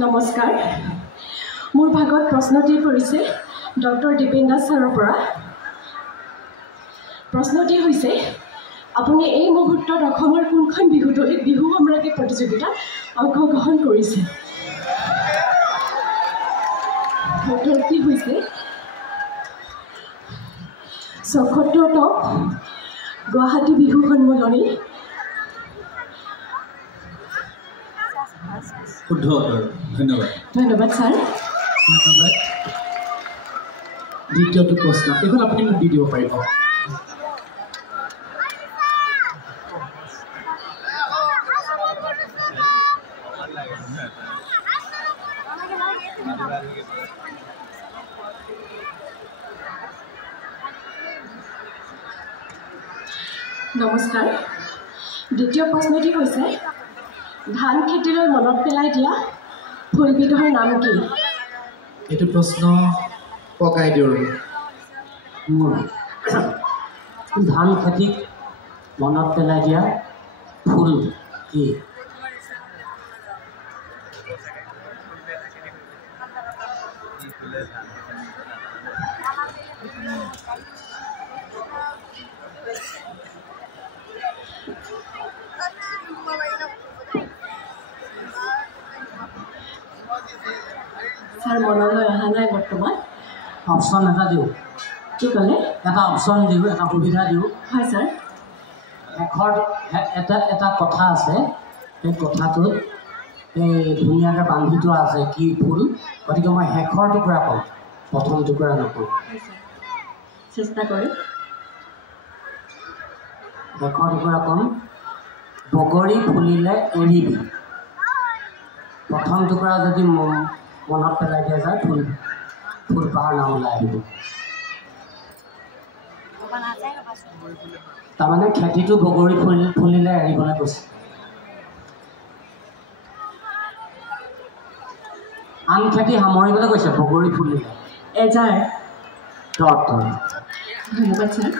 নমস্কাৰ মোৰ ভাগত প্ৰশ্নটি পৰিছে ডক্টৰ দীপেন দাস ছাৰৰ পৰা প্ৰশ্নটি হৈছে আপুনি এই মুহূৰ্তত অসমৰ কোনখন বিহুদলিত বিহু সম্ৰাজ্ঞী প্ৰতিযোগিতাত অংশগ্ৰহণ কৰিছে উত্তৰটি হৈছে ৭৬তম গুৱাহাটী বিহু সন্মিলনী শুদ্ধ উত্তৰ ধন্যবাদ ধন্যবাদ ছাৰ ধন্যবাদ দ্বিতীয়টো প্ৰশ্ন এইখন আপুনি মোক দি দিব পাৰিব নমস্কাৰ দ্বিতীয় প্ৰশ্নটি হৈছে ধান খেতিলৈ মনত পেলাই দিয়া ফুলবিধৰ নাম কি এইটো প্ৰশ্ন পকাই দিওঁ মোৰ ধান খেতিক মনত পেলাই দিয়া ফুল কি ছাৰ মনলৈ অহা নাই বৰ্তমান অপশ্যন এটা দিওঁ কি ক'লে এটা অপশ্যন দিওঁ এটা সুবিধা দিওঁ হয় ছাৰ শেষত এটা কথা আছে সেই কথাটোত এই ধুনীয়াকৈ বান্ধি থোৱা আছে কি ফুল গতিকে মই শেষৰ টুকুৰা কওঁ প্ৰথম টুকুৰা নকওঁ চেষ্টা কৰিম শেষৰ টুকুৰা ক'ম বগৰী ফুলিলে এৰিবি প্ৰথম টুকুৰা যদি মনত পেলাই দিয়া যায় ফুলপাহৰ নাম ওলাই আহিব তাৰমানে খেতিটো বগৰী ফুলিলে এৰিবলৈ কৈছে আন খেতি সামৰিবলৈ কৈছে বগৰী ফুলিলে এজাৰ ধন্যবাদ ছাৰ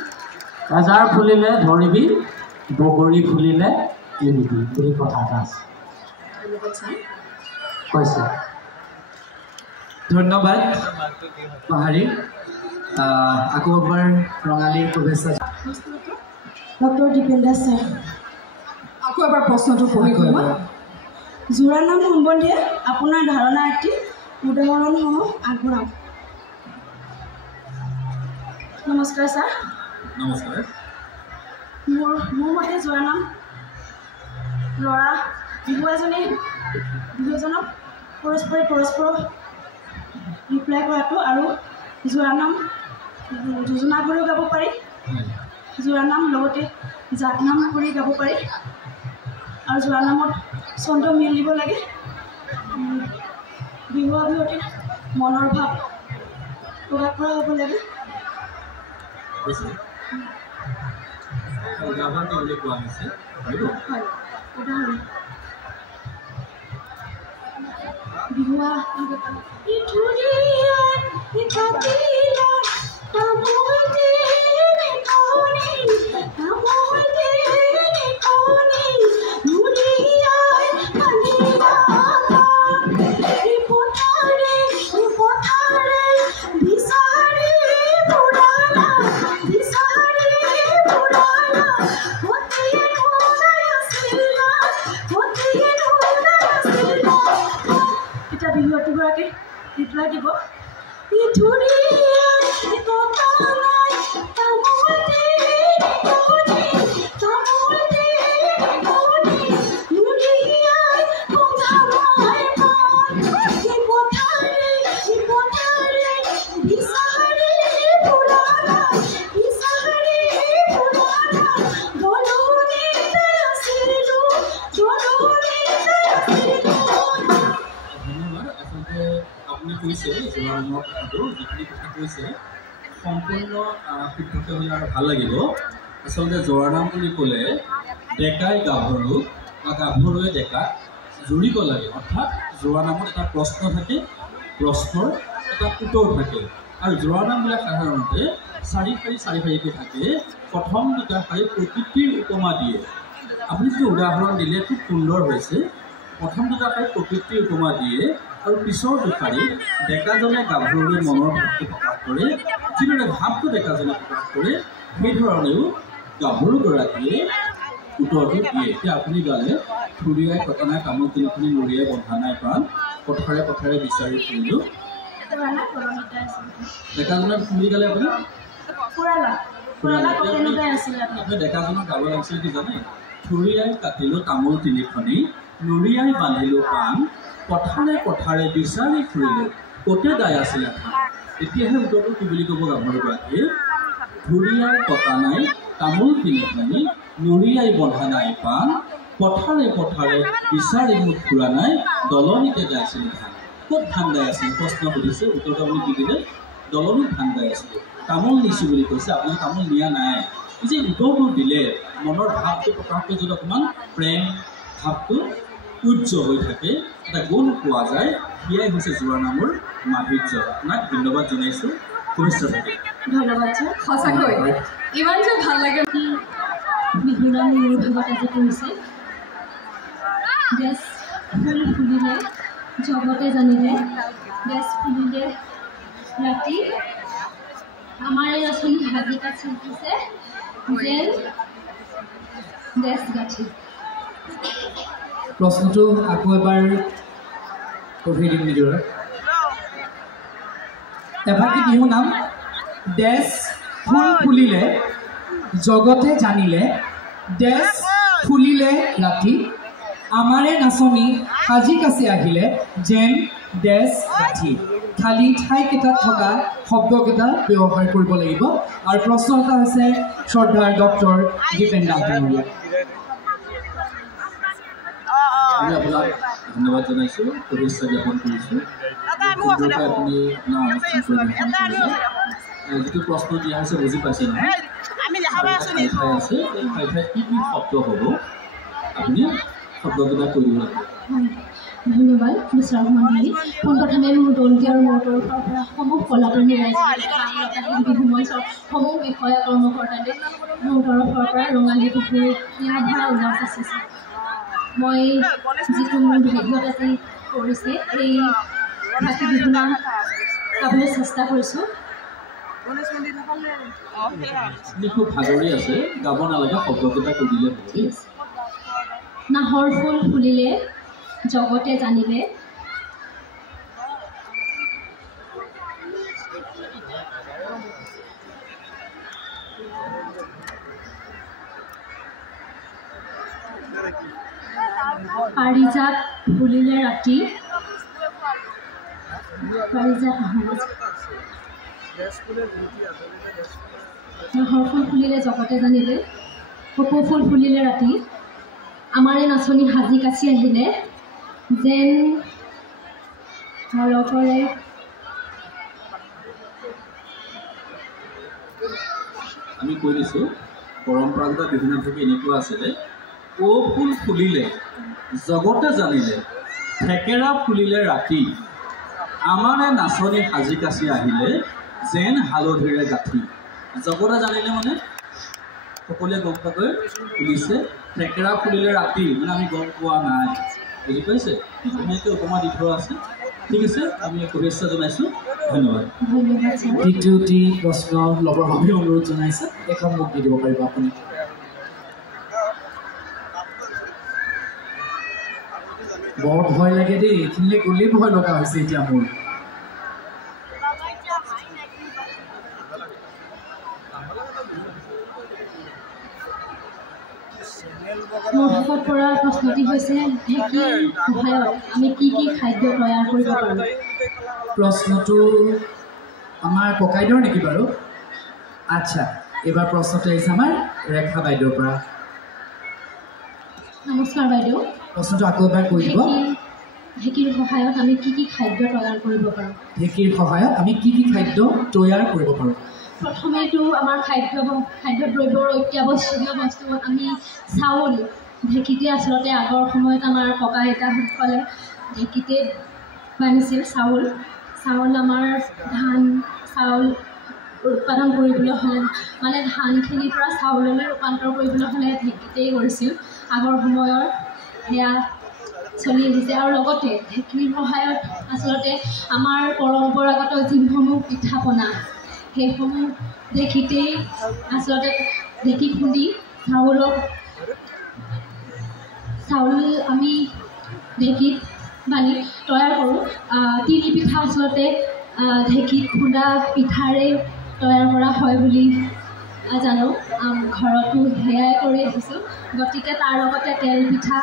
এজাৰ ফুলিলে ধৰিবি বগৰী ফুলিলে এৰিবি বুলি কথা এটা আছে ধন্যবাদ ছাৰ কৈছে ধন্যবাদ পাহাৰী আকৌ এবাৰ ৰঙালীৰ শুভেচ্ছা ডক্টৰ দীপেন দাস ছাৰ আকৌ এবাৰ প্ৰশ্নটো পঢ়ি কৰিব জোৰা নাম সম্বন্ধীয়ে আপোনাৰ ধাৰণা এটি উদাহৰণসহ আগবঢ়াওক নমস্কাৰ ছাৰ নমস্কাৰ মোৰ মতে জোৰা নাম ল'ৰা বিহু এজনক পৰস্পৰক ৰিপ্লাই কৰাটো আৰু জোৰা নাম যোজনা কৰিও গাব পাৰি জোৰা নাম লগতে জাত নাম কৰি গাব পাৰি আৰু জোৰা নামত ছন্দ মিল দিব লাগে বিহু অভিহতিৰ মনৰ ভাৱ প্ৰকাশ কৰা হ'ব লাগে হয় উদাহৰণ বিহুৱা এতিয়া বিহুৱতীগৰাকী ৰিপ্লাই দিব সম্পূৰ্ণ শুদ্ধকৈ হ'লে আৰু ভাল লাগিব আচলতে জোৰা নাম বুলি ক'লে ডেকাই গাভৰু বা গাভৰুৱে ডেকা জুৰিব লাগে অৰ্থাৎ জোৰা নামত এটা প্ৰশ্ন থাকে প্ৰশ্নৰ এটা উত্তৰ থাকে আৰু জোৰা নামবিলাক সাধাৰণতে চাৰি শাৰীকৈ থাকে প্ৰথম দুটা শাৰী প্ৰকৃতিৰ উপমা দিয়ে আপুনি যিটো উদাহৰণ দিলে খুব সুন্দৰ হৈছে প্ৰথম দুটা ঠাইত প্ৰকৃতিৰ উপমা দিয়ে আৰু পিছৰ দুখাৰী ডেকাজনে গাভৰুৰ মনৰ ভাৱটো প্ৰকাশ কৰে যিদৰে ভাৱটো ডেকাজনে প্ৰকাশ কৰে সেইধৰণেও গাভৰুগৰাকীয়ে উত্তৰটো দিয়ে এতিয়া আপুনি গালে থুৰিয়াই কটা নাই তামোল তিনিখিনি নৰিয়াই বন্ধা নাই প্ৰাণ পথাৰে পথাৰে বিচাৰি ফুৰিলোঁ ডেকাজনে ফুৰি গালে আপুনি আপুনি ডেকাজনক গাব লাগিছিল কি জানে থুৰিয়াই কাটিলোঁ তামোল তিনিখনি নৰিয়াই বান্ধিলোঁ পাণ পথাৰে পথাৰে বিচাৰি ফুৰিলোঁ ক'তে দাই আছিলে তেতিয়াহে উত্তৰটো কি বুলি ক'ব গাভৰুগৰাকীয়ে থুৰিয়াই কটা নাই তামোল তিনিখনি নৰিয়াই বন্ধা নাই পাণ পথাৰে পথাৰে বিচাৰি মোক ফুৰা নাই দলনিতে গাইছিলে ধান ক'ত ধান গাই আছিল প্ৰশ্ন সুধিছে উত্তৰটো আপুনি কি দিলে দলনিত ধান গাই আছিলে তামোল নিছোঁ বুলি কৈছে আপুনি তামোল নিয়া নাই যে উত্তৰটো দিলে মনৰ ভাৱটো প্ৰকাশ কৰি যদি অকণমান প্ৰেম ভাৱটো উজ্জ্বল হৈ থাকে এটা গুণ পোৱা যায় সেয়াই হৈছে জোৰানামৰ মাধুৰ্য আপোনাক ধন্যবাদ জনাইছোঁ শুভেচ্ছা থাকিল ধন্যবাদ ছাৰ সঁচাকৈ ইমান যে ভাল লাগে বিহুনাম মোৰ ভাগত আজি কৰিছে দেশ ফুল ফুলিলে জগতে জানিলে দেশ ফুলিলে ৰাতি আমাৰ এই আঁচনি সাজি কাছি উঠিছে যেন দেশ গাঠি প্ৰশ্নটো আকৌ এবাৰ পঢ়ি দিম নিজৰে এভাগী বিহু নাম দেশ ফুল ফুলিলে জগতে জানিলে দেশ ফুলিলে ৰাতি আমাৰে নাচনি সাজি কাচি আহিলে যেন দেশ গাঠি খালী ঠাইকেইটাত থকা শব্দকেইটা ব্যৱহাৰ কৰিব লাগিব আৰু প্ৰশ্ন এটা হৈছে শ্ৰদ্ধাৰ ডক্টৰ দীপেন ডাঙৰীয়া আমি আপোনাক ধন্যবাদ জনাইছোঁ শুভেচ্ছা জ্ঞাপন কৰিছোঁ আপুনি আপোনাৰ অনুষ্ঠান পৰিৱেশন কৰিলে যিটো প্ৰশ্ন দিয়া হৈছে বুজি পাইছে নহয় ঠাই আছে এই ঠাইত কি কি শব্দ হ'ব আপুনি শব্দকেইটা কৈ দিব লাগিব ধন্যবাদ মিশ্ৰ মণ্ডলী পোনপ্ৰথমে মোৰ দলটি আৰু মোৰ তৰফৰ পৰা সমূহ কলাকৰ্মী ৰাইজ বিহু মঞ্চৰ সমূহ বিষয়া কৰ্মকৰ্তালৈ মোৰ তৰফৰ পৰা ৰঙালী বিহু ইয়াৰ ভৰা উল্লাস আছে মই যিটো মোৰ ভিডিঅ'ত আজি কৰিছে এই ভাষী বিহু নাম গাবলৈ চেষ্টা কৰিছোঁ আপুনি খুব ভাগৰি আছে গাব নালাগে শব্দকেইটা কৈ দিলে নাহৰ ফুল ফুলিলে জগতে জানিলে পাৰিজাত ফুলিলে ৰাতি পাৰিজাত নাহৰ ফুল ফুলিলে জগতে জানিলে কপৌ ফুল ফুলিলে ৰাতি আমাৰে নাচনি সাজি কাচি আহিলে যেন নৰকৰে আমি কৈ দিছোঁ পৰম্পৰাগত বিহু নাটক এনেকুৱা আছিলে কপৌ ফুল ফুলিলে জগতে জানিলে থেকেৰা ফুলিলে ৰাতি আমাৰে নাচনি সাজি কাচি আহিলে যেন হালধিৰে গাঁঠি জগতে জানিলে মানে সকলোৱে গম পাকৈ ফুলিছে থেকেৰা ফুলিলে ৰাতি মানে আমি গম পোৱা নাই বুজি পাইছে ধুনীয়াকৈ উপমা দি থোৱা আছে ঠিক আছে আমি শুভেচ্ছা জনাইছোঁ ধন্যবাদ দ্বিতীয়টি প্ৰশ্ন ল'বৰ বাবে অনুৰোধ জনাইছে এখন মোক দি দিব পাৰিব আপুনি বৰ ভয় লাগে দেই এইখিনিলে গ'লেই ভয় লগা হৈছে এতিয়া মোৰ মোৰ ভাগত পৰা প্ৰশ্নটি হৈছে ঢেঁকীৰ সহায়ত আমি কি কি খাদ্য তৈয়াৰ কৰিব পাৰোঁ প্ৰশ্নটো আমাৰ ককাইদেউৰ নেকি বাৰু আচ্ছা এইবাৰ প্ৰশ্নটো আহিছে আমাৰ ৰেখা বাইদেউৰ পৰা নমস্কাৰ বাইদেউ প্ৰশ্নটো আকৌ এবাৰ কৈ দিব ঢেঁকীৰ সহায়ত আমি কি কি খাদ্য তৈয়াৰ কৰিব পাৰোঁ ঢেঁকীৰ সহায়ত আমি কি কি খাদ্য তৈয়াৰ কৰিব পাৰোঁ প্ৰথমেতো আমাৰ খাদ্যদ্ৰব্যৰ অত্যাৱশ্যকীয় বস্তু আমি চাউল ঢেঁকীতে আচলতে আগৰ সময়ত আমাৰ ককা আইতাসকলে ঢেঁকীতে বানিছিল চাউল আমাৰ ধান চাউল উৎপাদন কৰিবলৈ হ'লে মানে ধানখিনিৰ পৰা চাউললৈ ৰূপান্তৰ কৰিবলৈ হ'লে ঢেঁকীতেই কৰিছিল আগৰ সময়ৰ সেয়া চলি আহিছে আৰু লগতে ঢেঁকীৰ সহায়ত আচলতে আমাৰ পৰম্পৰাগত যিসমূহ পিঠা পনা সেইসমূহ ঢেঁকীতেই আচলতে ঢেঁকী খুন্দি চাউল আমি ঢেঁকীত বানি তৈয়াৰ কৰোঁ। তিল পিঠা আচলতে ঢেঁকীত খুন্দা পিঠাৰে তৈয়াৰ কৰা হয় বুলি জানো। ঘৰতো সেয়াই কৰি আহিছোঁ। গতিকে তাৰ লগতে তেল পিঠা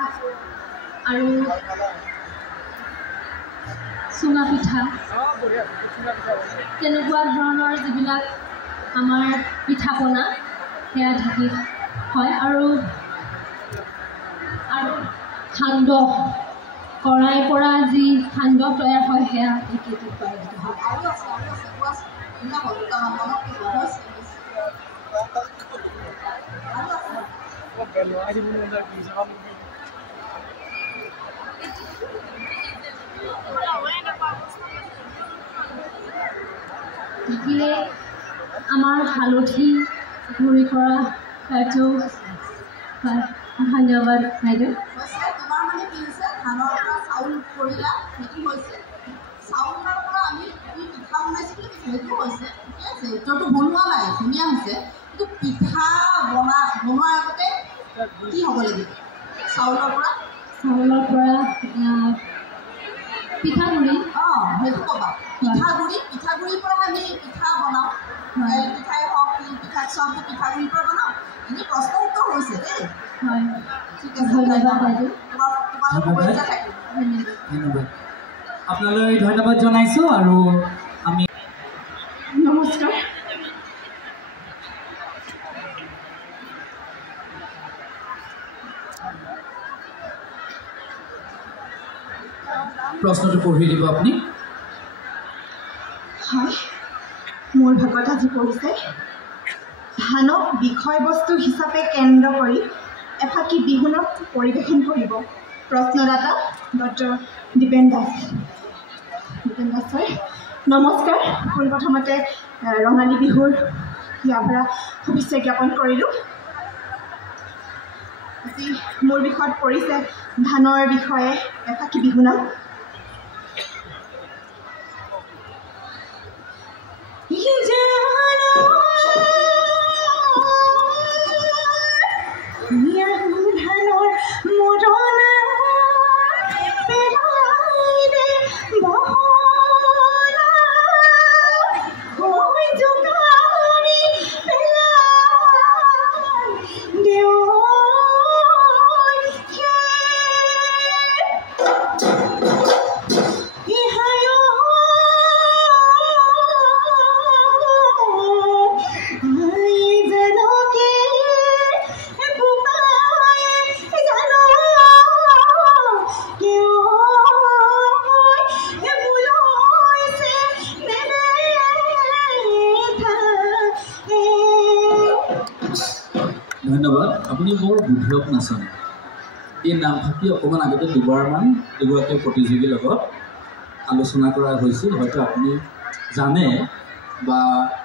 আৰু চুঙা পিঠা তেনেকুৱা ধৰণৰ যিবিলাক আমাৰ পিঠা পনা সেয়া ঢেঁকীত হয়। আৰু সান্দহ কড়াইৰ পৰা যি সান্দহ তৈয়াৰ হয় সেয়া ঢেঁকীত তৈয়াৰ হয়। ঢেঁকীৰে আমাৰ হালধি গুড়ি কৰা কাৰ্যও হয়। ধন্যবাদ বাইদেউ। তোমাৰ মানে কি হৈছে ধানৰ পৰা চাউল কৰিলা সেইটো হৈছে চাউলৰ পৰা আমি পিঠা বনাইছিলোঁ সেইটো হৈছে ঠিক আছে। এতিয়াতো বনোৱা নাই ধুনীয়া হৈছে কিন্তু পিঠা বনোৱাৰ আগতে কি হ'ব লাগিব? চাউলৰ পৰা পিঠাগুড়ি সেইটো ক'বা। পিঠাগুড়িৰ পৰা আমি পিঠা বনাওঁ। তেল পিঠাই হওক তিল পিঠা চবটো পিঠাগুড়িৰ পৰা বনাওঁ। এনেই প্ৰশ্ন উত্তৰ হৈছে দেই। হয় ঠিক আছে ধন্যবাদ আপোনালৈ ধন্যবাদ জনাইছোঁ। আৰু আমি নমস্কাৰ। প্ৰশ্নটো পঢ়ি দিব আপুনি। হয়, মোৰ ভাগত আজি পৰিছে ধানক বিষয়বস্তু হিচাপে কেন্দ্ৰ কৰি এফাকি বিহুনাম পৰিৱেশন কৰিব। প্ৰশ্নদাতা ডক্টৰ দীপেন দাস ছাৰ, নমস্কাৰ। পোনপ্ৰথমতে ৰঙালী বিহুৰ ইয়াৰপৰা শুভেচ্ছা জ্ঞাপন কৰিলোঁ। আজি মোৰ বিষয়ত পৰিছে ধানৰ বিষয়ে এফাকি বিহুনাম। ধন্যবাদ। আপুনি বৰ বুদ্ধিয়ক নাচনী। এই নামফাকে অকণমান আগতে দুবাৰমান দুগৰাকী প্ৰতিযোগীৰ লগত আলোচনা কৰা হৈছিল। হয়তো আপুনি জানে বা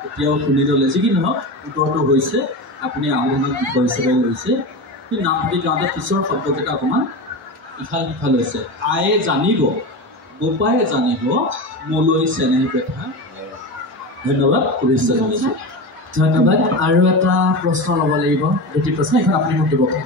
এতিয়াও শুনি ল'লে। যি কি নহওক উত্তৰটো হৈছে আপুনি আহ্বানক বিষয় হিচাপে লৈছে। কিন্তু নামফাকে গাঁৱতে পিছৰ শব্দকেইটা অকণমান ইফাল সিফাল হৈছে। আয়ে জানিব বোপায়ে জানিব মোলৈ চেনেহ পেঠা। ধন্যবাদ, শুভেচ্ছা জনাইছোঁ। ধন্যবাদ। আৰু এটা প্ৰশ্ন ল'ব লাগিব। দুটি প্ৰশ্ন, এইখন আপুনি মোক দিব পাৰে।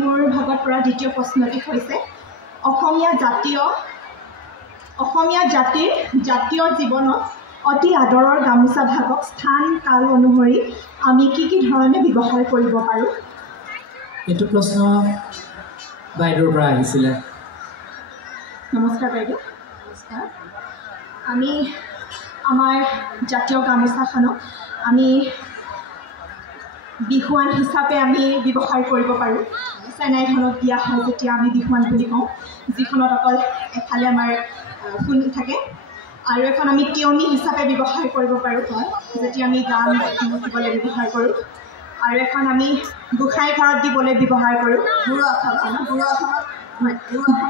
মোৰ ভাগত পৰা দ্বিতীয় প্ৰশ্নটি হৈছে অসমীয়া জাতিৰ জাতীয় জীৱনত অতি আদৰৰ গামোচা ভাগক স্থান কাল অনুসৰি আমি কি ধৰণে ব্যৱহাৰ কৰিব পাৰোঁ? এইটো প্ৰশ্ন বাইদেউৰ পৰা আহিছিলে। নমস্কাৰ বাইদেউ। নমস্কাৰ। আমি আমাৰ জাতীয় গামোচাখনক আমি বিহুৱান হিচাপে আমি ব্যৱহাৰ কৰিব পাৰোঁ। চেনাইখনত দিয়া হয় যেতিয়া আমি বিহুৱান বুলি কওঁ, যিখনত অকল এফালে আমাৰ ফুল থাকে, আৰু এখন আমি তিয়নি হিচাপে ব্যৱহাৰ কৰিব পাৰোঁ যেতিয়া আমি গান দিবলৈ ব্যৱহাৰ কৰোঁ, আৰু এখন আমি গোসাঁই ঘৰত দিবলৈ ব্যৱহাৰ কৰোঁ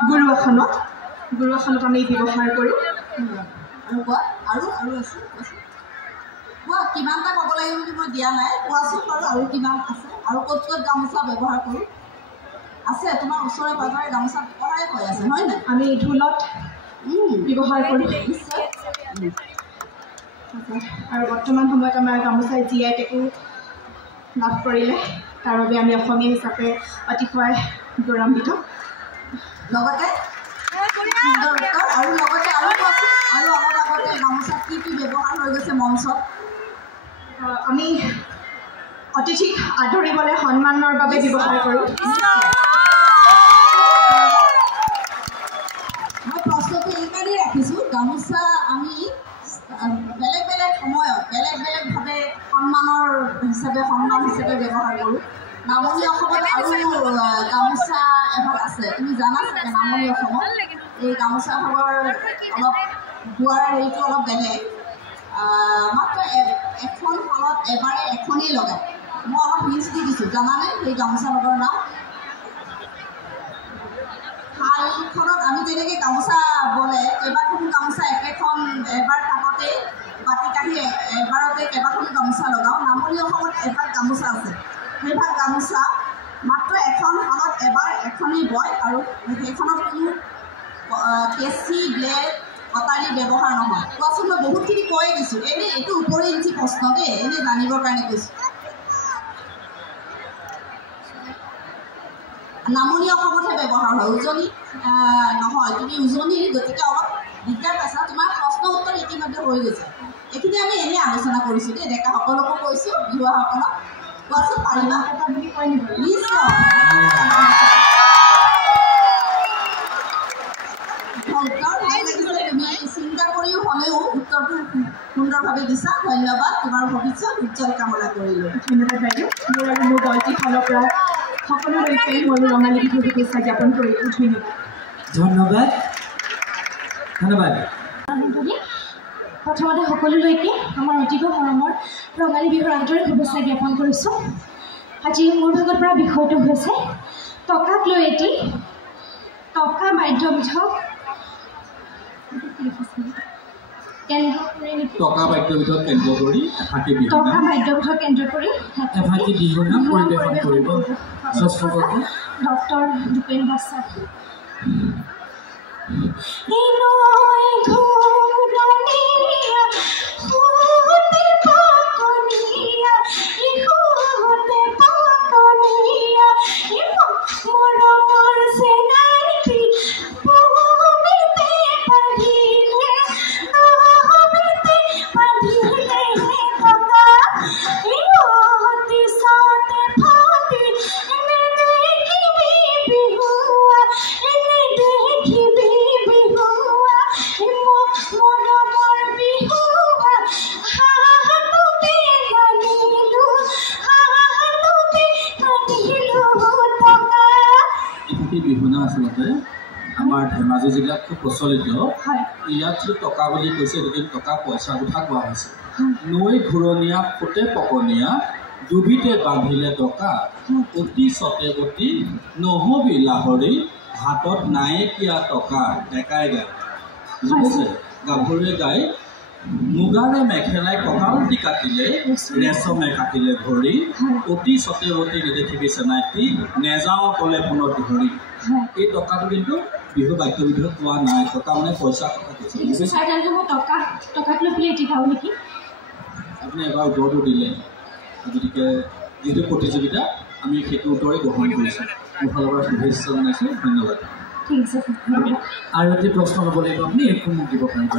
গুৰু আসনত। গুৰুৱাসনত আমি ব্যৱহাৰ কৰোঁ। আৰু কোৱা আৰু আছোঁ কোৱা কিমানটা ক'ব লাগিব বুলি মই দিয়া নাই কোৱাচোন বাৰু আৰু কিমান আছে আৰু ক'ত গামোচা ব্যৱহাৰ কৰোঁ আছে তোমাৰ ওচৰে পাঁজৰে গামোচা ব্যৱহাৰে হৈ আছে হয় নাই আমি ঢোলত ব্যৱহাৰ কৰোঁ নিশ্চয় আৰু বৰ্তমান সময়ত আমাৰ গামোচাই GI টেগো লাভ কৰিলে তাৰ বাবে আমি অসমীয়া হিচাপে অতিশয় গৌৰৱান্বিত লগতে আৰু লগতে আৰু কোৱাচোন আৰু অলপ আগতে গামোচা কি ব্যৱহাৰ হৈ গৈছে মঞ্চত আমি অতিথিক আদৰিবলৈ সন্মানৰ বাবে ব্যৱহাৰ কৰোঁ মই প্ৰশ্নটো এইকাৰণেই ৰাখিছোঁ গামোচা আমি বেলেগ বেলেগ সময়ত বেলেগ বেলেগভাৱে সন্মান হিচাপে ব্যৱহাৰ কৰোঁ নামনি অসমত আৰু গামোচা এভাগ আছে তুমি জানা চাগে নামনি অসমত এই গামোচাভাগৰ অলপ বোৱাৰ হেৰিটো অলপ বেলেগ মাত্ৰ এখন শালত এবাৰে এখনেই লগায় মই অলপ হিণ্টছ দি দিছোঁ জানানে সেই গামোচাভাগৰ নাম শালখনত আমি যেনেকৈ গামোচা বলে কেইবাখনো গামোচা একেখন এবাৰ কাষতে বাতি কাঢ়ি এবাৰতে কেইবাখনো গামোচা লগাওঁ নামনি অসমত এভাগ গামোচা আছে সেইভাগ গামোচা মাত্ৰ এখন শালত এবাৰ এখনেই বয় আৰু সেইখনত কোনো কেঁচি ব্লেড কটাৰী ব্যৱহাৰ নহয় কোৱাচোন মই বহুতখিনি কৈয়ে দিছোঁ এনেই এইটো ওপৰি উঠি প্ৰশ্ন দেই এনেই জানিবৰ কাৰণে কৈছোঁ নামনি অসমতহে ব্যৱহাৰ হয় উজনি নহয় তুমি উজনিৰ গতিকে অলপ দিগদাৰ পাইছা তোমাৰ প্ৰশ্ন উত্তৰ ইতিমধ্যে হৈ গৈছে এইখিনি আমি এনেই আলোচনা কৰিছোঁ দেই ডেকাসকলকো কৈছোঁ বিহুৱাসকলক কোৱাচোন পাৰিবা এটা বুলি কয় নেকি নিশ্চয় উত্তৰ ভাল লাগিছে তুমি চিন্তা কৰিও হ'লেও উত্তৰটো সুন্দৰভাৱে দিছা ধন্যবাদ তোমাৰ ভৱিষ্যত উজ্জ্বল কামনা কৰিলোঁ ধন্যবাদ বাইদেউ মোৰ আৰু মোৰ দলটিৰ ফালৰ পৰা সকলোলৈকে মই ৰঙালী বিহুৰ শুভেচ্ছা জ্ঞাপন কৰিলোঁ ধন্যবাদ ধন্যবাদ প্ৰথমতে সকলোলৈকে আমাৰ অতিকৈ মৰমৰ ৰঙালী বিহুৰ আন্তৰিক শুভেচ্ছা জ্ঞাপন কৰিছোঁ আজি মোৰ ভাগৰ পৰা বিষয়টো হৈছে টকাক লৈ এটি টকা বাদ্যবিধক টকা বাদ্যবিধক কেন্দ্ৰ কৰি এফাঁকি বিহুনাম পৰিৱেশন কৰিব ডক্টৰ ভূপেন বসাক বিহুনাম আচলতে আমাৰ ধেমাজি জিলাত খুব প্ৰচলিত ইয়াত যি টকা বুলি কৈছে গতিকে টকা পইচাৰ কথা কোৱা হৈছে নৈ ঘূৰণীয়া ফুটে পকনীয়া দুবিতে বান্ধিলে টকা অতি চতেবতী নহবি লাহৰি হাতত নাইকিয়া টকা ডেকাই গায় বুজি গাভৰুৱে গায় মুগাৰে মেখেলাই কঁকালটি কাটিলে ৰেচমে কাটিলে ভৰি অতি চতেবতী নেদেখিবি চেনাইটি নেযাওঁ ক'লে পুনত ধৰি এই টকাটো কিন্তু বিহু বাদ্যবিধত পোৱা নাই টকা মানে পইচা কথা কৈছে আপুনি এবাৰ উত্তৰটো দিলে গতিকে যিটো প্ৰতিযোগিতা আমি সেইটো উত্তৰে গ্ৰহণ কৰিছোঁ মোৰ ফালৰ পৰা শুভেচ্ছা জনাইছোঁ ধন্যবাদ আৰু এটি প্ৰশ্ন ল'ব লাগিব আপুনি একো মোক দিব পাৰিব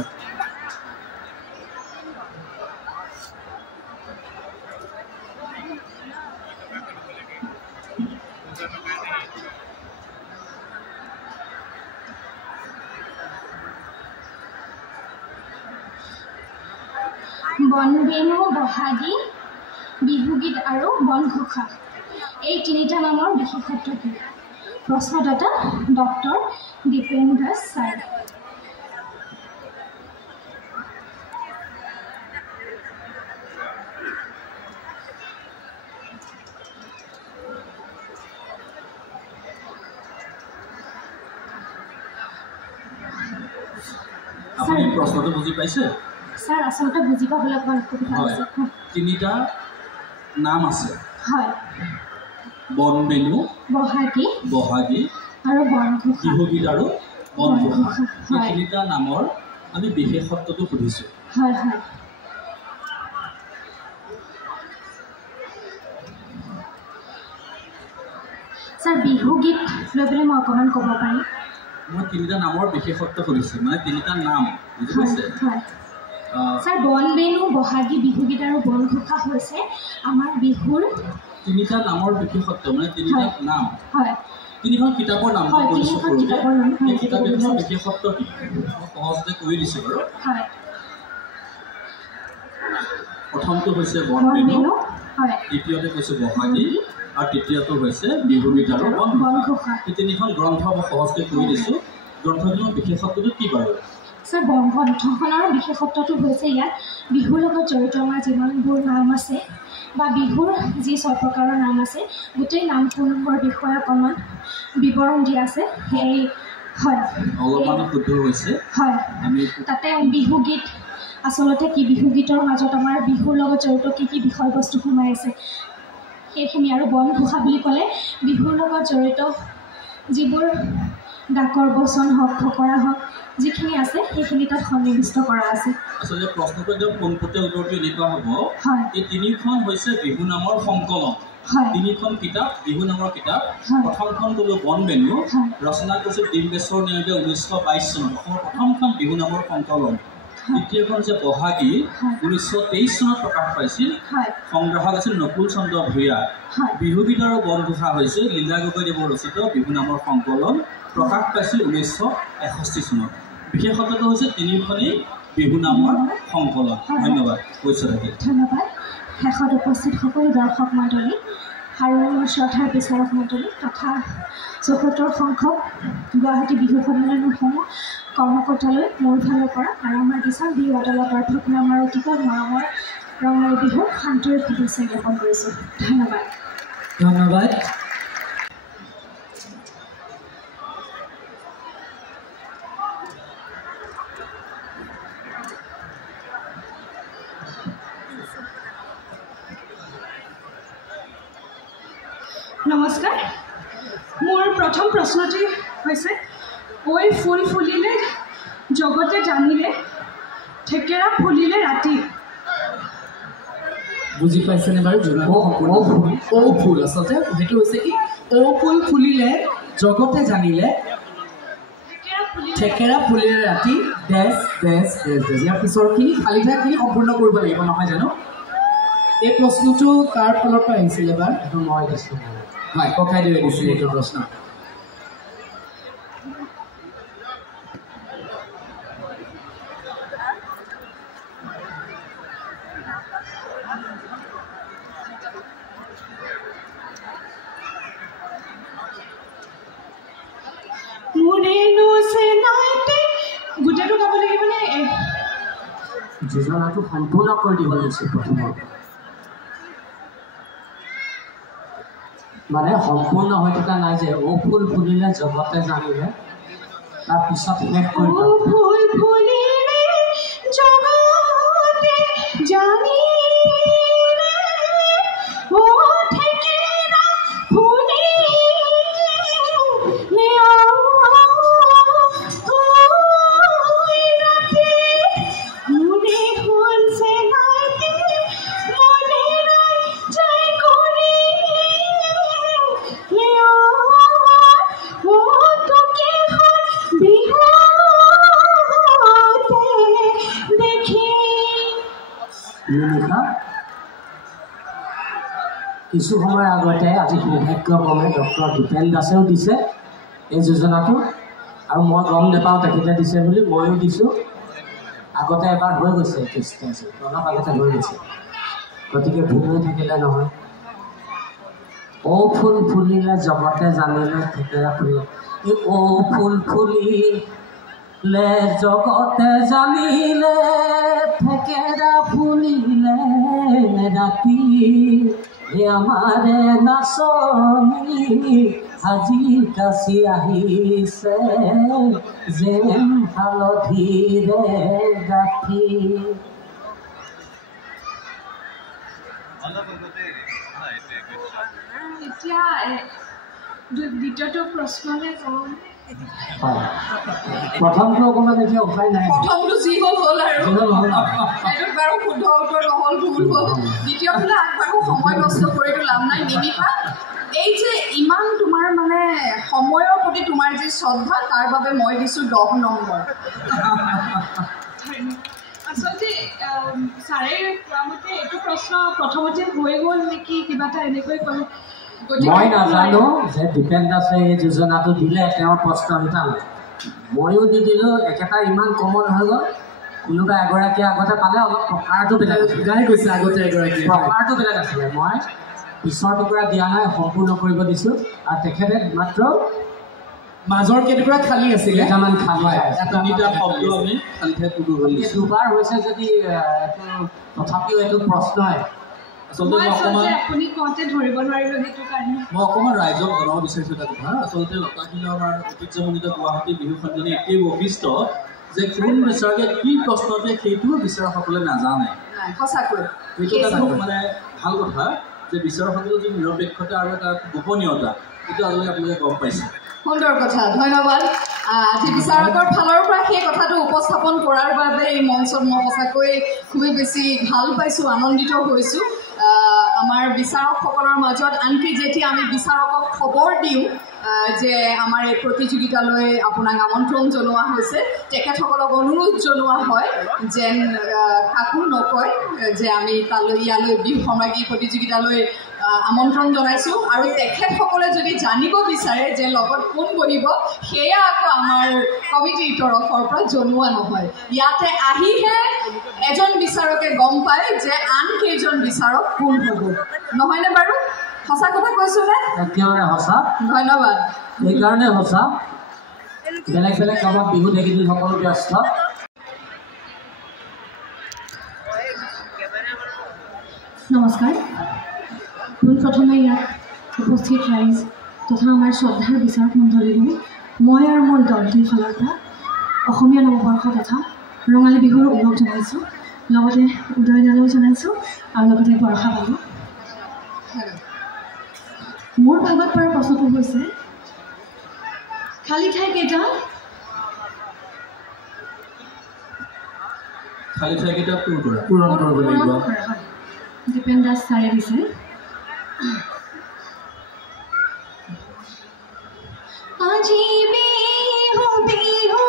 বনবেণু বহাগী বিহুগীত আৰু বনঘোষা এই তিনিটা নামৰ বিশেষত্ব কি প্ৰশ্নদাতা ডক্টৰ দীপেন দাস ছাৰ আপুনি প্ৰশ্নটো বুজি পাইছে? স্যাৰ আচলতে বুজি পাবলৈ অকণমান অসুবিধা হয়, হৈছে। তিনিটা নাম আছে। হয়, বনবেণু, বহাগী বহাগী, আৰু বনঘোষা। বিহুগীত আৰু বনঘোষা। এই হয়। তিনিটা নামৰ আমি বিশেষত্বটো সুধিছোঁ। হয় হয়। স্যাৰ বিহুগীত লৈ পেলাই মই অকণমান ক'ব পাৰিম। মই তিনিটা নামৰ বিশেষত্ব সুধিছোঁ, মানে তিনিটা নাম বুজি হয় পাইছে? হয়। স্যাৰ বনবেণু, বহাগী, বিহুগীত আৰু বনঘোষা হৈছে আমাৰ বিহুৰ তিনিটা নামৰ বিশেষত্ব, মানে তিনিটা নাম। হয়। তিনিখন কিতাপৰ নাম হয়, কৈছোঁ তিনিখন সৰুতে। কিতাপৰ নাম। এই কিতাপকেইখনৰ বিশেষত্ব কি? মই সহজতে কৈ দিছোঁ বাৰু। হয়। প্ৰথমটো হৈছে বনবেণু, বনবেণু, হয়। দ্বিতীয়তে কৈছোঁ বহাগী, আৰু তৃতীয়টো হৈছে বিহুগীত আৰু বনঘোষা। এই তিনিখন গ্ৰন্থ মই সহজতে কৈ দিছোঁ। গ্ৰন্থখনৰ বিশেষত্বটো কি বাৰু? স্যাৰ গ্ৰন্থখনৰ বিশেষত্বটো হৈছে ইয়াত বিহুৰ লগত জড়িত আমাৰ যিমানবোৰ নাম আছে বা বিহুৰ যি 6 প্ৰকাৰৰ নাম আছে গোটেই নামসমূহৰ বিষয়ে অকণমান বিৱৰণ দিয়া আছে। সেই হয় অলপমান শুদ্ধ হৈছে। হয়, আমি তাতে বিহুগীত আচলতে কি, বিহুগীতৰ মাজত আমাৰ বিহুৰ লগত জড়িত কি কি বিষয়বস্তু সোমাই আছে সেইখিনি, আৰু বনঘোষা বুলি ক'লে বিহুৰ লগত জড়িত যিবোৰ ডাকৰ বচন হওক, ফকৰা হওক, যিখিনি আছে সেইখিনি তাত সন্নিৱিষ্ট কৰা আছে। আচলতে প্ৰশ্নটো একদম পোনপটীয়া উত্তৰটো এনেকুৱা হ'ব, হয়। এই তিনিখন হৈছে বিহু নামৰ সংকলন। হয়। তিনিখন কিতাপ বিহু নামৰ কিতাপ। হয়। প্ৰথমখন ক'লোঁ বনবেণু, হয়। ৰচনা কৰিছিল ডিম্বেশ্বৰ নেওগে 1922 চনত, অসমৰ প্ৰথমখন বিহু নামৰ সংকলন। দ্বিতীয়খন হৈছে বহাগী, 1923 চনত প্ৰকাশ পাইছিল। হয়। সংগ্ৰাহক আছিল নকুল চন্দ্ৰ ভূঞা। হয়। বিহুগীত আৰু বনঘোষা হৈছে লীলা গগৈদেৱৰ ৰচিত বিহু নামৰ সংকলন, প্ৰকাশ পাইছিল 1961 চনত। বিশেষত্বটো হৈছে তিনিখনেই বিহু নামৰ সংকলন। ধন্যবাদ, কৈছোঁ থাকি। ধন্যবাদ। শেষত উপস্থিত সকলো দৰ্শক মণ্ডলী আৰু শ্ৰদ্ধাৰ বিচাৰক মণ্ডলী তথা ৭৪ সংখ্যক গুৱাহাটী বিহু সন্মিলনসমূহ কৰ্মকৰ্তালৈ মোৰ ফালৰ পৰা আৰু আমাৰ কিষাণ বিহু আদালতৰ পৰা আমাৰ অতিকৈ মৰমৰ ৰঙালী বিহুৰ আন্তৰিক শুভেচ্ছা জ্ঞাপন কৰিছোঁ। ধন্যবাদ। ধন্যবাদ। নমস্কাৰ। মোৰ প্ৰথম প্ৰশ্নটি হৈছে, ঐ ফুল ফুলিলে জগতে জানিলে, থেকেৰা ফুলিলে ৰাতি। বুজি পাইছেনে বাৰু? ঔ ফুল আচলতে সেইটো হৈছে কি, ঔ ফুল ফুলিলে জগতে জানিলে, থেকেৰা ফুলিলে ৰাতি, ডেছ ডেছ ডেছ ডেছ। ইয়াৰ পিছৰখিনি খালী ঠাইখিনি সম্পূৰ্ণ কৰিব লাগিব, নহয় জানো? এই প্ৰশ্নটো কাৰ ফালৰ পৰা আহিছিলে এবাৰ? এইটো মই দিছোঁ। হয়, ককাইদেৱে দিছিলে এইটো প্ৰশ্ন। গোটেইটো গাব লাগিবনে? যোজনাটো সম্পূৰ্ণ কৰি দিব লাগিছিল প্ৰথমত, মানে সম্পূৰ্ণ হৈ থকা নাই যে ঔ ফুল ফুলিলে জগতে জানিলে, তাৰপিছত শেষ কৰি ফুল ফুলিলে জগতে জানিলে, ও থেকেৰা ফুলিলে ৰাতি, মোৰে শুনছে নাইতে মনে নাই যাই কৰি, ও তোকে বিহুতে দেখি। নিশা কিছু সময় আগতে আজি সৌভাগ্যক্ৰমে ডক্টৰ দীপেন দাসেও দিছে এই যোজনাটো, আৰু মই গম নাপাওঁ তেখেতে দিছে বুলি, ময়ো দিছোঁ। আগতে এবাৰ হৈ গৈছে, অলপ আগতে হৈ গৈছে, গতিকে ভুল হৈ থাকিলে নহয়। ঔ ফুল ফুলিলে জগতে জানিলে, থেকেৰা ফুলিলে, এই ঔ ফুল ফুলি লে জগতে জানিলে থেকেৰা ফুলিলে ৰাতি আমাৰে নাচনি আজি কাছি আহিছে যেন হালধিৰে গাঁঠি। এতিয়া দ্বিতীয়টো প্ৰশ্নলৈ যাওঁ। প্ৰথমটো অকণমান এতিয়া উপায় নাই, প্ৰথমটো যি হ'ল আৰু এইটোত বাৰু শুদ্ধ উত্তৰ নহ'ল, ভুল হ'ল। দ্বিতীয়টোলৈ আগবাৰো সময় নষ্ট কৰিতো লাভ নাই। নিমিষা, এই যে ইমান তোমাৰ মানে সময়ৰ প্ৰতি তোমাৰ যি শ্ৰদ্ধা, তাৰ বাবে মই দিছোঁ 10 নম্বৰ। আচলতে ছাৰে কোৱা মতে এইটো প্ৰশ্ন প্ৰথমতে হৈ গ'ল নেকি, কিবা এটা এনেকৈ ক'লে। মই নাজানো যে দীপেন দাসে এই যোজনাটো দিলে তেওঁৰ প্ৰশ্ন মিটালে, ময়ো দি দিলোঁ। একেটা ইমান কমন হৈ গ'ল। কোনোবা এগৰাকীয়ে আগতে পালে অলপ প্ৰকাৰটো বেলেগ গাই গৈছে, আগতে এগৰাকী প্ৰকাৰটো বেলেগ আছিলে। মই পিছৰ টুকুৰা দিয়া নাই, সম্পূৰ্ণ কৰিব দিছোঁ। আৰু তেখেতে মাত্ৰ মাজৰ কেইটুকুৰা খালী আছিলে, কেইটামান খালী তিনিটা শব্দ আমি খালী ঠাইত দুবাৰ হৈছে যদি তথাপিও এইটো প্ৰশ্নই। আচলতে আপুনি কওঁতে ধৰিব নোৱাৰিলোঁ, সেইটো কাৰণে মই অকণমান ৰাইজক জনাব বিচাৰিছোঁ এটা কথা। আচলতে লতাশিলৰ আমাৰ ঐতিহ্যমণ্ডিত গুৱাহাটী বিহু সন্মিলনী একেই বৈশিষ্ট্য যে কোন বিচাৰকে কি প্ৰশ্নতে সেইটোও বিচাৰকসকলে নাজানে। সঁচাকৈ সেইটো এটা মানে ভাল কথা যে বিচাৰকসকলৰ যি নিৰপেক্ষতা আৰু এটা গোপনীয়তা, সেইটো আজিলৈকে আপোনালোকে গম পাইছে। সুন্দৰ কথা, ধন্যবাদ। আজি বিচাৰকৰ ফালৰ পৰা সেই কথাটো উপস্থাপন কৰাৰ বাবে এই মঞ্চত মই সঁচাকৈ খুবেই বেছি ভাল পাইছোঁ, আনন্দিত হৈছোঁ। আমাৰ বিচাৰকসকলৰ মাজত আনকি যেতিয়া আমি বিচাৰকক খবৰ দিওঁ যে আমাৰ এই প্ৰতিযোগিতালৈ আপোনাক আমন্ত্ৰণ জনোৱা হৈছে, তেখেতসকলক অনুৰোধ জনোৱা হয় যেন কাকো নকয় যে আমি ইয়ালৈ বিহু সমাগী প্ৰতিযোগিতালৈ আমন্ত্ৰণ জনাইছোঁ। আৰু তেখেতসকলে যদি জানিব বিচাৰে যে লগত কোন বহিব, সেয়া আকৌ আমাৰ কমিটিৰ তৰফৰ পৰা জনোৱা নহয়। ইয়াতে আহিহে এজন বিচাৰকে গম পায় যে আন কেইজন বিচাৰক কোন হ'ব, নহয়নে বাৰু? সঁচা কথা কৈছোঁনে? একেবাৰে সঁচা। ধন্যবাদ। সেইকাৰণে সঁচা, বেলেগ বেলেগ কামত বিহু দেখিলো সকলো ব্যস্ত। নমস্কাৰ। পোনপ্ৰথমে ইয়াত উপস্থিত ৰাইজ তথা আমাৰ শ্ৰদ্ধাৰ বিচাৰক মণ্ডলীলৈ মই আৰু মোৰ দলটিৰ ফালৰ পৰা অসমীয়া নৱবৰ্ষ তথা ৰঙালী বিহুৰ ওলগ জনাইছোঁ, লগতে উদয়দালৈও জনাইছোঁ আৰু লগতে বৰষা পালোঁ। মোৰ ভাগত পৰা প্ৰশ্নটো হৈছে খালী ঠাইকেইটা পূৰণ কৰিব লাগিব। দীপেন দাস ছাৰে দিছে। আজি বিহু বিহু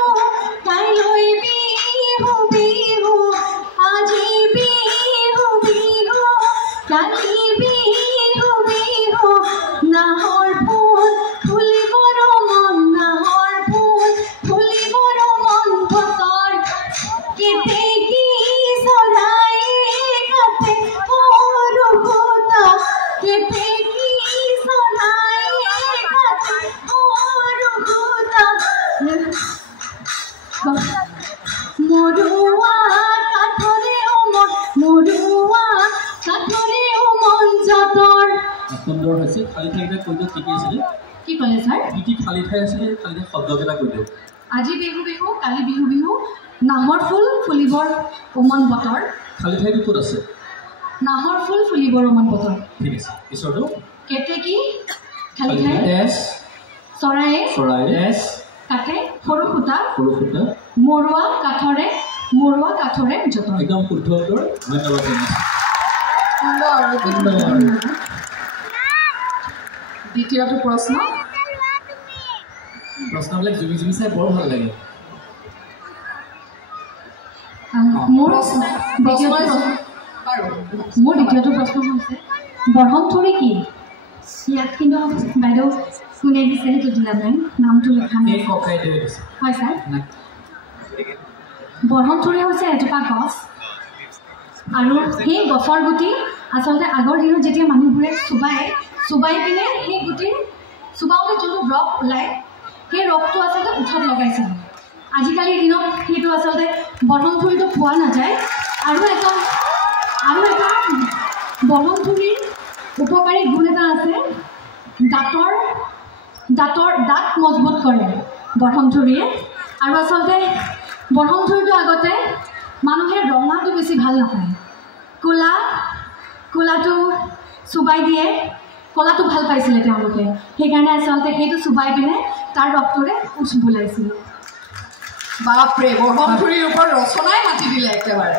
কাইলৈ বিহু বিহু, আজি বিহু বিহু কালি বিহু বিহু, নাহৰ ফুল ফুলিবৰ মন, নাহৰ ফুল ফুলিবৰ মন, বতৰ কেতেকী চৰাই কাটে সৰু সূতা, কেতেকী চৰাই কাটে সৰু সূতা, মৰুৱা কাঠৰে মন, মৰুৱা কাঠৰে মন যতৰ। সুন্দৰ হৈছে। খালী ঠাইকেইটা কৈ দিয়ক, কি কি আছিলে? কি ক'লে ছাৰ? কি কি খালী ঠাই আছিলে? খালী ঠাই শব্দকেইটা কৈ দিয়ক। আজি বিহু বিহু কালি বিহু বিহু, নাহৰ ফুল ফুলিবৰ উমন বতৰ। খালী ঠাইটো ক'ত আছে? নাহৰ ফুল ফুলিবৰ উমন বতৰ। ঠিক আছে। পিছৰটো কেতেকী খালী ঠাই, চৰায়ে কাটে সৰু সূতা, মৰুৱা কাঠৰে যতৰ। একদম শুদ্ধ উত্তৰ, ধন্যবাদ জনাইছোঁ। দ্বিতীয়টো প্ৰশ্নবিলাক জুমি জুমি চাই বৰ ভাল লাগে। মোৰ দ্বিতীয়টো প্ৰশ্ন হৈছে বৰহমথুৰি কি? ইয়াত কিন্তু বাইদেউ কোনে দিছে সেইটো দিলা নাই, নামটো লিখা নাই। হয় ছাৰ, বৰহমথুৰি হৈছে এজোপা গছ, আৰু সেই গছৰ গুটি আচলতে আগৰ দিনত যেতিয়া মানুহবোৰে চুবাই পিনে সেই গুটিৰ চুবাওঁতে যোনটো ৰস ওলায়, সেই ৰসটো আচলতে ওঠত লগাইছিল। আজিকালিৰ দিনত সেইটো আচলতে বনমথুৰিটো পোৱা নাযায় আৰু এটা বনমথুৰিৰ উপকাৰী গুণ এটা আছে দাঁত মজবুত কৰে বনমথুৰিয়ে আৰু আচলতে বনমথুৰিটো আগতে মানুহে ৰঙাটো বেছি ভাল নাপায় কোলাটো চুবাই দিয়ে কলাটো ভাল পাইছিলে তেওঁলোকে সেইকাৰণে আচলতে সেইটো চুবাই পিনে তাৰ ৰসটোৰে উচ বোলাইছিলে বাপৰে বনমথুৰিৰ ওপৰত ৰচনাই মাতি দিলে একেবাৰে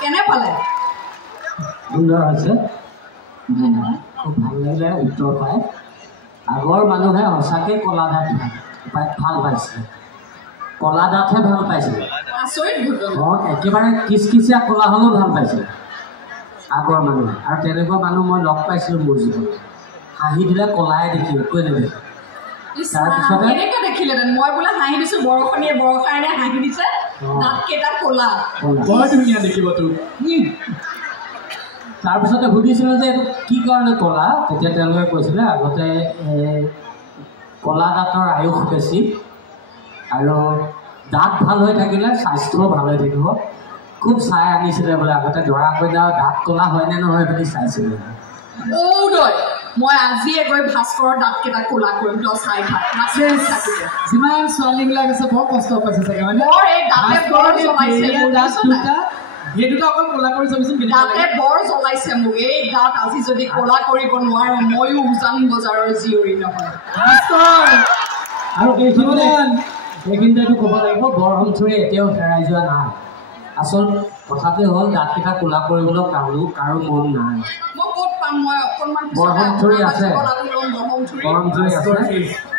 কেনে পালে সুন্দৰ হৈছে খুব ভাল লাগিলে উত্তৰ পাই আগৰ মানুহে সঁচাকৈ কলা দাঁত ভাল পাইছিলে কলা দাঁতহে ভাল পাইছিলে একেবাৰে কিচকিচীয়া কলা হ'লেও ভাল পাইছিলে আগৰ মানুহে আৰু তেনেকুৱা মানুহ মই লগ পাইছিলোঁ মোৰ জীৱনত হাঁহি দিলে কলাই দেখি একোৱে নেদেখে তাৰপিছতে দেখিলেহেঁতেন মই বোলে হাঁহি দিছোঁ বৰষুণীয়ে বৰষাৰে হাঁহি দিছে দাঁতকেইটা কলা বৰ ধুনীয়া দেখিব তোক তাৰপিছতে সুধিছিলোঁ যে এইটো কি কাৰণে কলা তেতিয়া তেওঁলোকে কৈছিলে আগতে কলা দাঁতৰ আয়ুস বেছি আৰু দাঁত ভাল হৈ থাকিলে স্বাস্থ্যও ভাল হৈ থাকিব খুব চাই আনিছিলে বোলে আগতে দৰা কইনা দাঁত কলা হয়নে নহয় বুলি চাইছিলে মই আজিয়ে গৈ ভাস্কৰৰ দাঁতকেইটা কলা কৰিম তই চাই ভাত যিমান ছোৱালীবিলাক আছে বৰ কষ্ট পাইছে চাগে মানে এই দুটা অকল কলা কৰি চাবিচোন দাঁতে বৰ জ্বলাইছে মোক এই দাঁত আজি যদি কলা কৰিব নোৱাৰো ময়ো উজান বজাৰৰ জীয়ৰী নহয় আৰু এইখিনিতে ক'ব লাগিব বৰহমথুৰি এতিয়াও হেৰাই যোৱা নাই আচল কথাটোৱে হ'ল দাঁতকেইটা কলা কৰিবলৈ কাৰো মন নাই বৰহমথুৰি আছে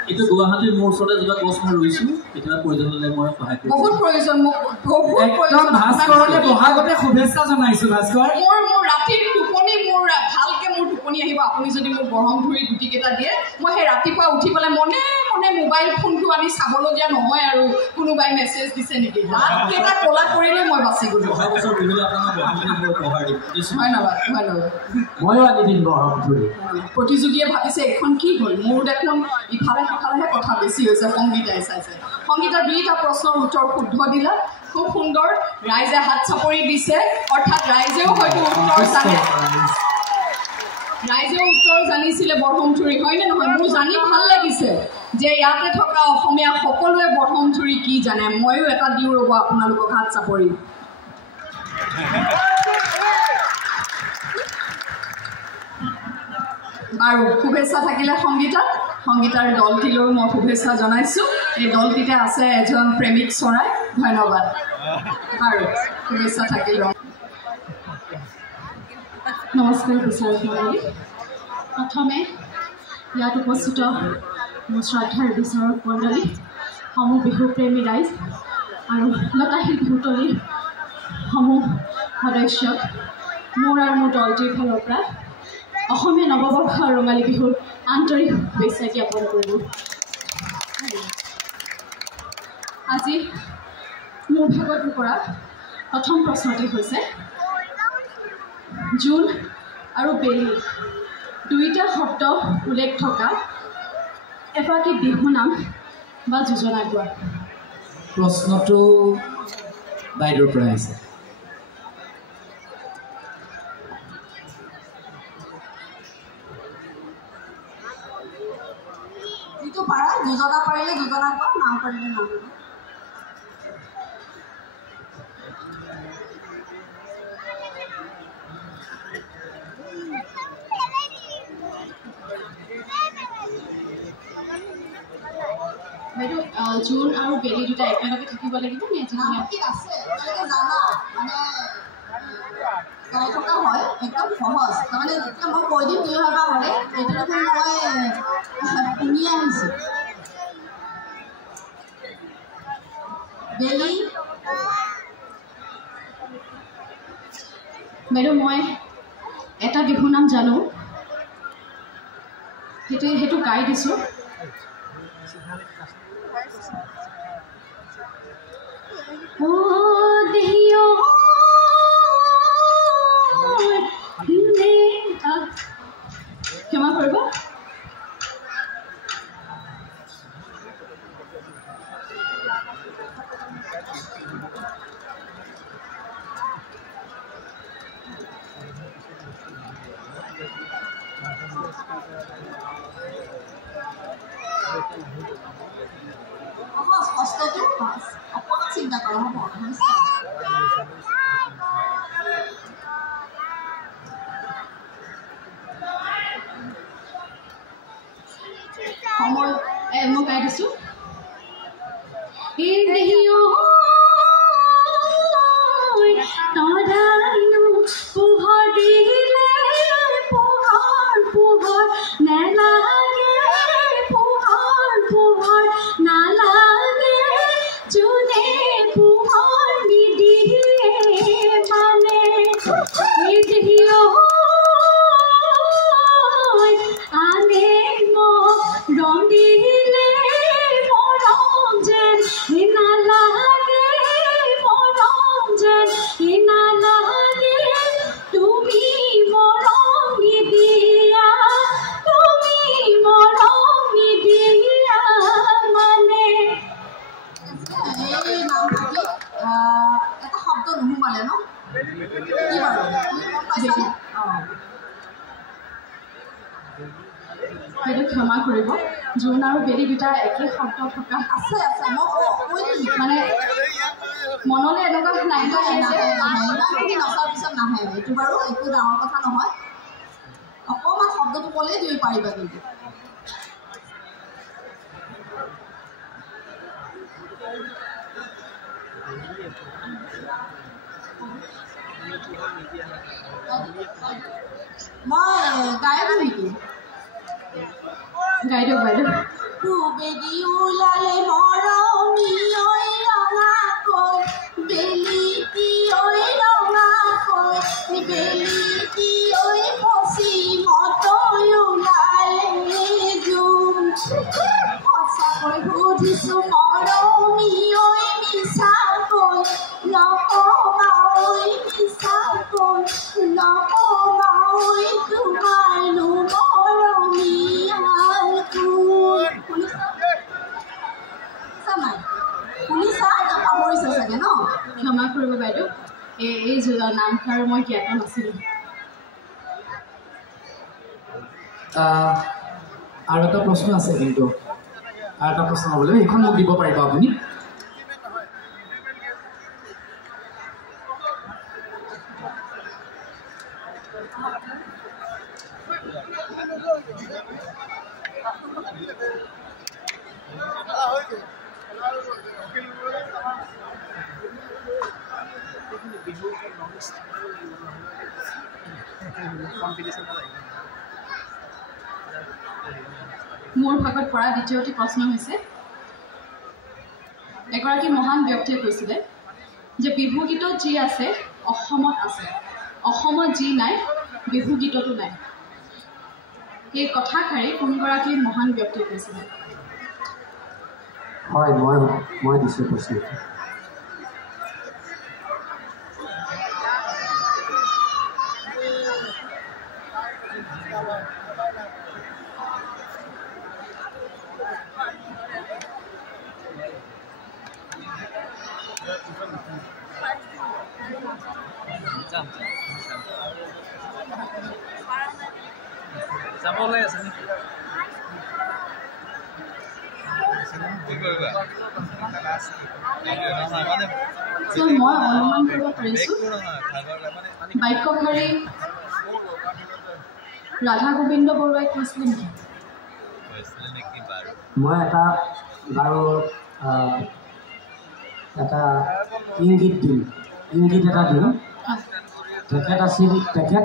এইটো গুৱাহাটীৰ মোৰ ওচৰতে যেনিবা গছ মই ৰুইছোঁ কেতিয়াবা প্ৰয়োজন হ'লে মই সহায় কৰিম বহুত প্ৰয়োজন মোক ভাস্কৰলৈ বহাগতে শুভেচ্ছা জনাইছোঁ ভাস্কৰ মোৰ ৰাতিৰ টোপনি ভালকে মোৰ টোপনি আহিব আপুনি যদি মোক বৰহমথুৰি গুটিকেইটা দিয়ে মই সেই ৰাতিপুৱা উঠি পেলাই মনে মোবাইল ফোনটো আনি চাবলগীয়া নহয় আৰু কোনোবাই মেছেজ দিছে নেকি দাঁতকেইটা কলা কৰিলে মই বাচি গ'লোঁ ময়ো আনি দিম বৰহমথুৰি প্ৰতিযোগীয়ে ভাবিছে এইখন কি হ'ল মোৰ দেখোন ইফালে সিফালেহে কথা বেছি হৈছে সংগীতাই চাইছে সংগীতাৰ 2টা প্ৰশ্নৰ উত্তৰ শুদ্ধ দিলা খুব সুন্দৰ ৰাইজে হাত চাপৰি দিছে অৰ্থাৎ ৰাইজেও হয়তো উত্তৰ জানিছিলে বৰহমথুৰি হয়নে নহয় মোৰ জানি ভাল লাগিছে যে ইয়াতে থকা অসমীয়া সকলোৱে বৰহমথুৰি কি জানে ময়ো এটা দিওঁ ৰ'ব আপোনালোকক হাত চাপৰি বাৰু শুভেচ্ছা থাকিলে সংগীতাৰ দলটিলৈও মই শুভেচ্ছা জনাইছোঁ এই দলটিতে আছে এজন প্ৰেমিক চৰাই ধন্যবাদ বাৰু শুভেচ্ছা থাকিল নমস্কাৰ বিচাৰক মণ্ডলী প্ৰথমে ইয়াত উপস্থিত মোৰ শ্ৰদ্ধাৰ বিচাৰক মণ্ডলী সমূহ বিহুপ্ৰেমী ৰাইজ আৰু লতা শিল্পী সুতলীৰ সমূহ সদস্যক মোৰ আৰু মোৰ দলটিৰ ফালৰ পৰা অসমীয়া নৱবৰ্ষ ৰঙালী বিহুৰ আন্তৰিক শুভেচ্ছা জ্ঞাপন কৰিলোঁ আজি মোৰ ভাগত পৰা প্ৰথম প্ৰশ্নটি হৈছে জোন আৰু বেলি 2টা শব্দ উল্লেখ থকা এফাকি বিহু নাম বা যোজনা গোৱা প্ৰশ্নটো বাইদেউৰ পৰা আহিছে যিটো পাৰা যোজনা পাৰিলে যোজনা কোৱা নাম পাৰিলে নাম বাইদেউ জোন আৰু বেলি 2টা একেলগে থাকিব লাগিব নে ঠিক আছে জানা মানে গাই থকা হয় একদম সহজ তাৰমানে যেতিয়া মই কৈ দিম দুই হাজাৰ হ'লে এইটো দেখোন মই শুনি আহিছোঁ বেলি বাইদেউ মই এটা বিহু নাম জানো সেইটো গাই দিছোঁ ক্ষমা কৰিব সময় মই গাই দিছোঁ ক্ষমা কৰিব জোন আৰু বেলি দুটা একে শব্দ থকা আছে আছে মই মানে মনলৈ এনেকুৱা নাই নচাৰ পিছত নাহে এইটো বাৰু একো ডাঙৰ কথা নহয় অকণমান শব্দটো ক'লেই তুমি পাৰিবা কিন্তু মই গাই দিওঁ নেকি গাই দিয়ক বাইদেউ বেলি ওলালে মৰমী ঐ ৰঙাকৈ বেলিটি ঐ ৰঙাকৈ বেলিটি ঐ পশ্চিমতৈ ওলালে জোন সঁচাকৈ সুধিছোঁ মৰমী ঐ মিছাকৈ নকবা ঐ মিছাকৈ নকবা ঐ তোমাৰনো মৰমী ক্ষমা কৰিব বাইদেউ এই নামষাৰ মই জ্ঞাত নাছিলোঁ আৰু এটা প্ৰশ্ন আছে কিন্তু আৰু এটা প্ৰশ্ন হ'বলৈ এইখন মোক দিব পাৰিব আপুনি মোৰ ভাগত পৰা দ্বিতীয়টি প্ৰশ্ন হৈছে এগৰাকী মহান ব্যক্তিয়ে কৈছিলে যে বিহু গীতত যি আছে অসমত আছে অসমত যি নাই বিহু গীততো নাই এই কথাষাৰি কোনগৰাকী মহান ব্যক্তিয়ে কৈছিলে হয় মই দিছোঁ প্ৰশ্নটো যাবলৈ আছে নেকি মই অনুমান কৰিব পাৰিছোঁ বাক্যশাৰী ৰাধা গোবিন্দ বৰুৱাই কৈছিলে নেকি মই এটা বাৰু এটা ইংগিত এটা দিম তেখেত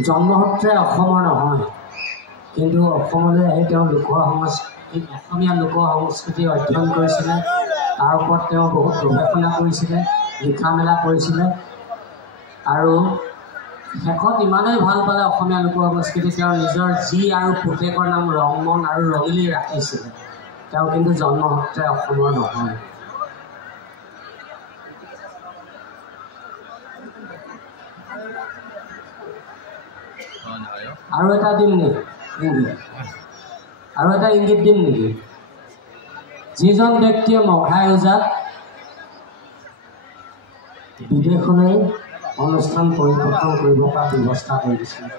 জন্মসূত্ৰে অসমৰ নহয় কিন্তু অসমলৈ আহি তেওঁ অসমীয়া লোক সংস্কৃতি অধ্যয়ন কৰিছিলে তাৰ ওপৰত তেওঁ বহুত গৱেষণা কৰিছিলে লিখা মেলা কৰিছিলে আৰু শেষত ইমানেই ভাল পালে অসমীয়া লোক সংস্কৃতি তেওঁৰ নিজৰ জী আৰু পুতেকৰ নাম ৰংমন আৰু ৰঙিলী ৰাখিছিলে তেওঁ কিন্তু জন্মসূত্ৰে অসমৰ নহয় আৰু এটা দিম নেকি ইংগিত দিম নেকি যিজন ব্যক্তিয়ে মঘাই ওজাত বিদেশলৈ অনুষ্ঠান পৰিৱেশন কৰিব পৰা ব্যৱস্থা কৰি দিছিলে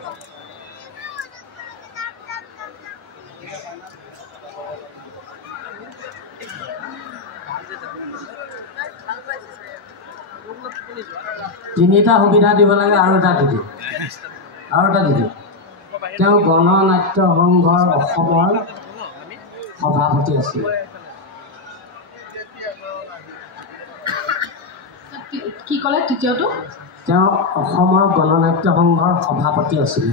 তিনিটা সুবিধা দিব লাগে আৰু এটা দি দিওঁ তেওঁ গণনাট্য সংঘৰ অসমৰ সভাপতি আছিল। কি ক'লে তৃতীয়টো? তেওঁ অসমৰ গণনাট্য সংঘৰ সভাপতি আছিল।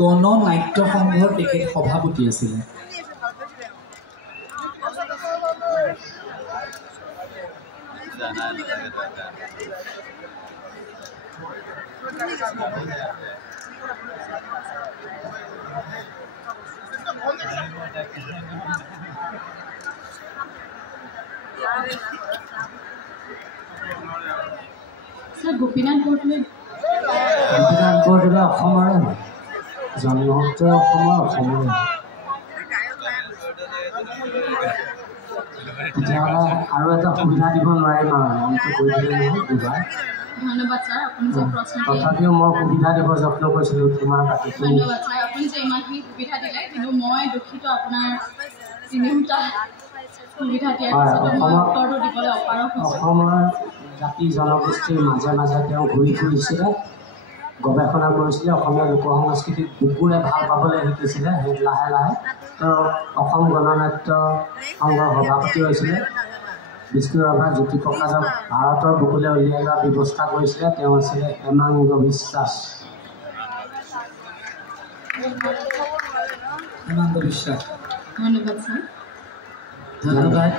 গণনাট্য সংঘৰ তেখেত সভাপতি আছিলে। গোপীনাথ বৰদলৈ অসমৰে হয়, জন্মসূত্ৰে অসমৰে। তেতিয়াহ'লে আৰু এটা সুবিধা দিব নোৱাৰিম আৰু নামটো কৈ দিলে নহয় দুবাৰ। ধন্যবাদ ছাৰ, আপুনি যে প্ৰশ্ন তথাপিও মই সুবিধা দিব যত্ন কৰিছিলোঁ তোমাৰ বাকীখিনি। ধন্যবাদ ছাৰ, আপুনি যে ইমানখিনি সুবিধা দিলে, কিন্তু মই দুখিত আপোনাৰ তিনিওটা সুবিধা দিয়াৰ পিছতো মই উত্তৰটো দিবলৈ অপাৰগ হৈছোঁ। অসমৰ জাতি জনগোষ্ঠীৰ মাজে মাজে তেওঁ ঘূৰি ফুৰিছিলে, গৱেষণা কৰিছিলে, অসমীয়া লোক সংস্কৃতিক বুকুৰে ভাল পাবলৈ শিকিছিলে। সেই লাহে লাহে তেওঁ অসম গণনাট্য সংঘৰ সভাপতি হৈছিলে। বিষ্ণুৰাভা জ্যোতিপ্ৰসাদক ভাৰতৰ বুকুলৈ উলিয়াই লোৱাৰ ব্যৱস্থা কৰিছিলে তেওঁ আছিলে হেমাংগ বিশ্বাস। হেমাংগ বিশ্বাস। ধন্যবাদ ছাৰ। ধন্যবাদ।